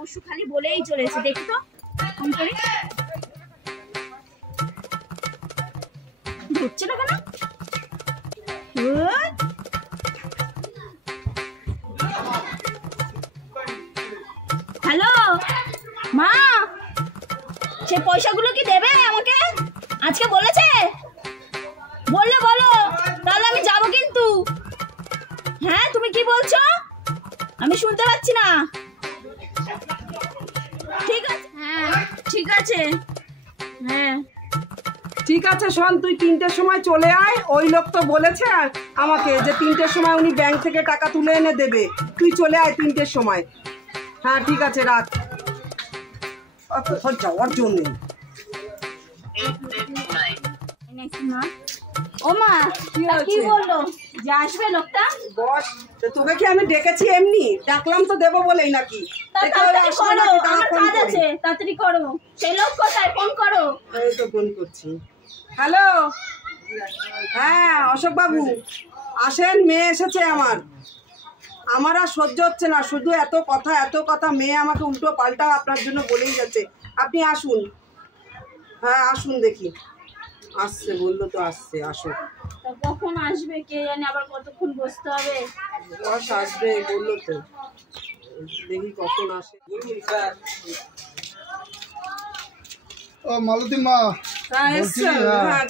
পশু খালি বলেই চলেছে। দেখি তো ফোন করে, ধরছে না কেন? হ্যালো মা, সে পয়সাগুলো কি দেবে আমাকে? আজকে বলেছে? বললে বলো, তাহলে আমি যাবো কিন্তু। হ্যাঁ তুমি কি বলছো? আমি শুনতে পাচ্ছি না। ঠিক আছে, হ্যাঁ ঠিক আছে, হ্যাঁ ঠিক আছে। শোন, তুই 3টের সময় চলে আয়। ওই লোক তো বলেছে আমাকে যে 3টের সময় উনি ব্যাংক থেকে টাকা তুলে এনে দেবে। তুই চলে আয় 3টের সময়। হ্যাঁ ঠিক আছে, রাখ। কোথাও যাওয়ার জন্য ও মা কি বললো যে আসবে লোকটা? বস, তোকে কি আমি ডেকেছি এমনি? ডাকলাম তো দেবো বলেই নাকি? তাড়াতাড়ি করো। সেই লোক কোথায়? ফোন করো। এই তো ফোন করছি। হ্যালো, হ্যাঁ অশোক বাবু আসেন। মেয়ে এসেছে আমার আর সহ্য হচ্ছে না। শুধু এত কথা। মেয়ে আমাকে উল্টো পাল্টা আপনার জন্য বলেই যাচ্ছে। আপনি আসুন। হ্যাঁ আসুন, দেখি আসছে বললো তো, আসছে। আসুন। কখন আসবে কে জানে, আবার কতক্ষণ বসতে হবে? বস আসবে বললো তো, দেখি কখন আসে। ও মালতী মা,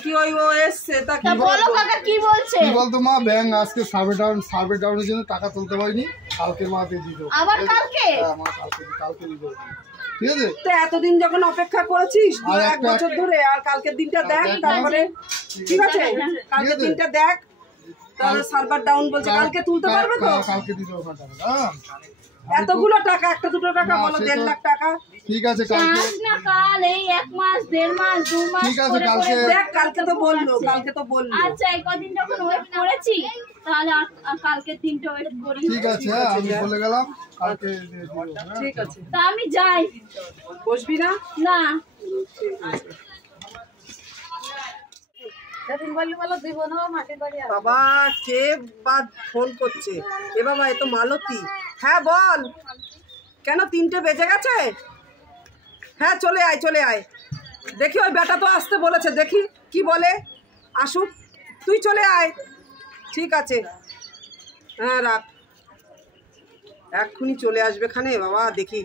কি ওই ও এসছে তা কি বলো কাকা, কি বলছে? কি বলতো মা, ব্যাংক আজকে সার্ভে ডাউনের জন্য টাকা তুলতে পারিনি। কালকে মাকে দিয়ে দেবো। আবার কালকে? হ্যাঁ মা, কালকে দিয়ে দেবো। ঠিক আছে, তো এতদিন যখন অপেক্ষা করেছিস 1 বছর ধরে, আর কালকের দিনটা দেখ। তারপরে ঠিক আছে, কালকের দিনটা দেখ। তাহলে সার্ভার ডাউন বলছে, কালকে তুলতে পারবে তো? কালকে দিয়ে দেবো টাকা। এতগুলো টাকা, 1-2 টাকা বলো, 1.5 লাখ টাকা। ঠিক আছে, কালকে না, কাল এই 1 মাস 1.5 মাস 2 মাস ঠিক আছে, কালকে দেখ। কালকে তো বললো। আচ্ছা, এই কদিন যখন ওয়েট করেছি, তাহলে কালকের দিনটা ওয়েট করি। ঠিক আছে, আমি বলে গেলাম কালকে দিয়ে দেবো। ঠিক আছে, তা আমি যাই। বসবি না? না বাবা, কে বাদ ফোন করছে? এ বাবা, এ তো মালতী। হ্যাঁ বল, কেন 3টে বেজে গেছে? হ্যাঁ চলে আয়। দেখি ওই বেটা তো আসতে বলেছে, দেখি কি বলে। আসুক, তুই চলে আয়। ঠিক আছে, হ্যাঁ রাখ। এক্ষুনি চলে আসবে খানে। বাবা দেখি,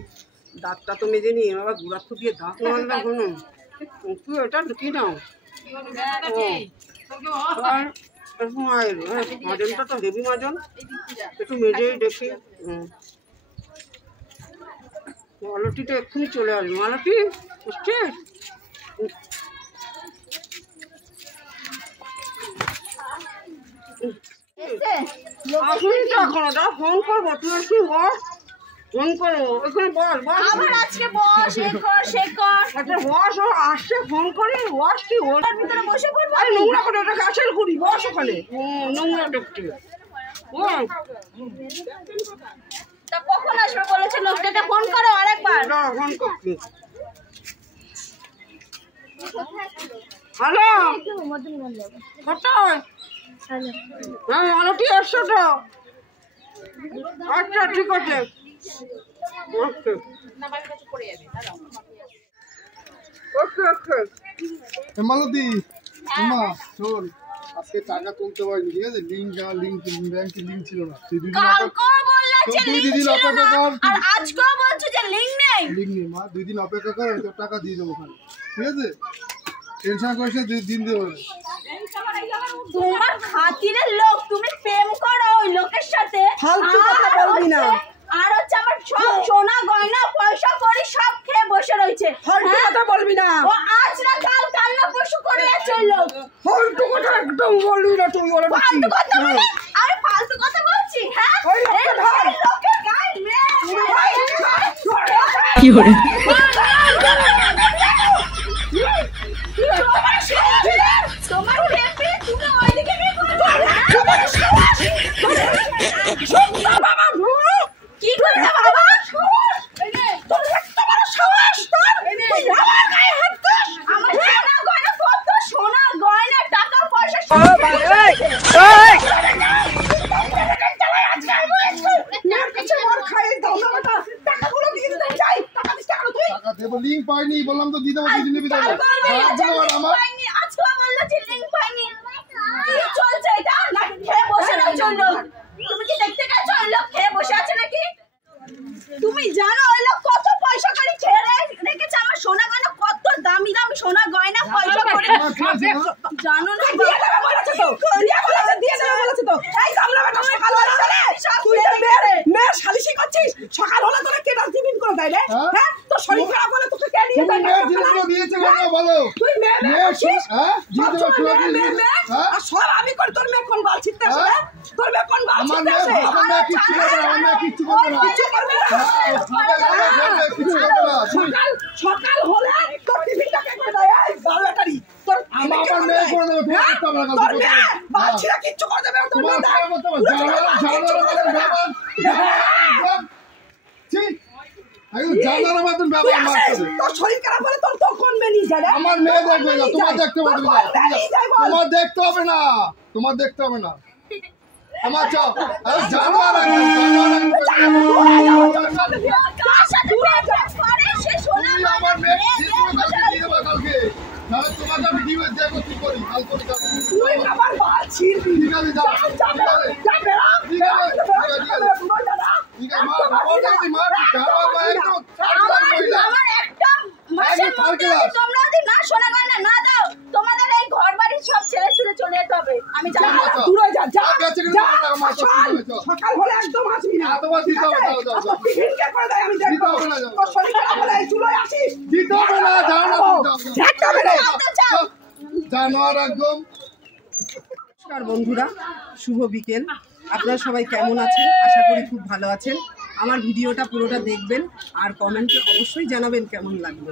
দাঁতটা তো মেজে নি বাবা, গুড়ার তো দিয়ে দাঁত মারবে এখনো। তুই ওটা কি নাও? মাজনটা তো হেভি মাজন, একটু মেজেই দেখি। মালতীটা এক্ষুনি চলে আসবে। মালতী বুঝছে? আসুন তো এখন, ওটা ফোন করবো। তুই একটু বস, ফোন করবো। ওখানে বল। আবার আজকে বস, এ কর সে কর। আচ্ছা বস, ও আসছে ফোন করি। বস, কি ওর ভিতরে বসে পড়বো? আরে নোংরা করে ওটাকে আসল করি। বস ওখানে, নোংরা দেখতে। তা কখন আসবে বলেছে লোকটাকে? ফোন করো আরেকবার। ফোন করছি। হ্যালো, কোথায়? হ্যাঁ মালতী এসছো তো? আচ্ছা ঠিক আছে, ওকে ওকে। মালতী মা শোন, আজকে টাকা তুলতে পারিনি। ঠিক আছে, ব্যাংকের লিঙ্ক ছিল না। কালকেও বললাছে লিংক ছিল না, আর আজকেও বলছো যে লিংক নেই। লিঙ্ক নেই মা, 2 দিন অপেক্ষা কর, আমি তোর টাকা দিয়ে দেবো ওখানে। ঠিক আছে, টেনশন করিস না, 2 দিন দেবো। তোমার খাতিরের লোক, তুমি প্রেম করো ওই লোকের সাথে। ফালতু কথা বলবি না। আর হচ্ছে আমার সব সোনা গয়না পয়সা করি সব খেয়ে বসে রয়েছে। ফালতু কথা বলবি না। ও আজ না কাল, কাল না পরশু করে যাচ্ছে ওই লোক। ফালতু কথা একদম বলবি না তুই। বলে ফালতু কথা বলে? আমি ফালতু কথা বলছি? হ্যাঁ, ওই লোককে ধর। লোকের গায়ে মেয়ে কি করে? তোমার পেপে তুমি ওইদিকে কি করছো? কি করছো বাবা? তোর এত বড় সাহস, তুই আমার গায়ে হাত দিস? আমার সোনা গয়না, কত সোনা গয়না টাকা পয়সা সব টাকাগুলো দিয়ে দিতে চাই। দেবো, লিঙ্ক পাইনি বললাম তো দিয়ে দেবো, দিয়ে নিবি দেবো। আমার আজকে বললো যে লিঙ্ক পাইনি। কি চলছে এটা? নাকি খেয়ে বসে রয়েছে ওই লোক? তুমি কি দেখতে গেছো ওই লোক খেয়ে বসে আছে নাকি? তুমি জানো ওই লোক কত পয়সা করে খেয়ে রেখেছে? আমার সোনা গয়না কত দামি দামি সোনা গয়না পয়সা করে জানো না? দিয়ে দেবে বলেছে তো, দিয়ে দেবে বলেছে তো। এই কামলা বেটা সকাল হলে চলে, তুই তো মেয়ে সালিশি করছিস। সকাল হলে তোরা কে ডাস্টবিন করে দেয় রে? হ্যাঁ, তোর শরীর খারাপ হলে তোকে কে নিয়ে যায়? মেয়ের জিনিসগুলো দিয়েছে কেন বলো? তুই মেয়ে হ্যাঁ দিয়ে দেবো, হ্যাঁ আর সব আমি করি। তোর মেয়ে কোন বাল ছিটতে আসে? তোর মেয়ে কোন বাল আমার ছিটতে আসে? মেয়ে কিচ্ছু করবে না, আমার মেয়ে কিচ্ছু করবে না। কিচ্ছু করবে না। কিচ্ছু করবে না। সকাল হলে তোর টিফিনটা কে করে দেয়? এই বাল ব্যাটারি তোর আমার মেয়ে করে দেবে, তোমার করতে হবে না। তোর মেয়ে বাল ছিঁড়া কিচ্ছু করে দেবে। তোর তোমার মেয়ে দেয়। করতে হবে, জানার মতন ব্যবহার মারছে। তোর শরীর খারাপ হলে তোর কোন মেয়ে নিয়ে যায় রে? আমার মেয়ে দেখবে না, তোমার দেখতে হবে না। তোমার দেখতে হবে না, তোমার দেখতে হবে না। আমার চাও জানোয়ার আমার মেয়ে দিয়ে দেবো কালকে, নাহলে তোমাকে আমি ডিভোর্স দিয়ে করতে করি কাল করে ঠিক আছে, যাও ঠিক আছে মা জানোয়ার মা একদম মহিলা তোমরা যদি না সোনা গয়না না দাও, তোমাদের এই ঘর বাড়ি সব ছেড়ে ছুড়ে চলে যেতে হবে। আমি জানি না। দূরে যা, যা, সকাল হলে একদম আসবি না। তোমার দিতে হবে, যাও যাও যাও টিফিন কে করে দেয় আমি দেখবো। তোর শরীর খারাপ হলে এই চুলোয় আসিস। দিতে হবে না, যাও না জানোয়ার একদম। নমস্কার বন্ধুরা, শুভ বিকেল। আপনারা সবাই কেমন আছেন? আশা করি খুব ভালো আছেন। আমার ভিডিওটা পুরোটা দেখবেন আর কমেন্টে অবশ্যই জানাবেন কেমন লাগলো।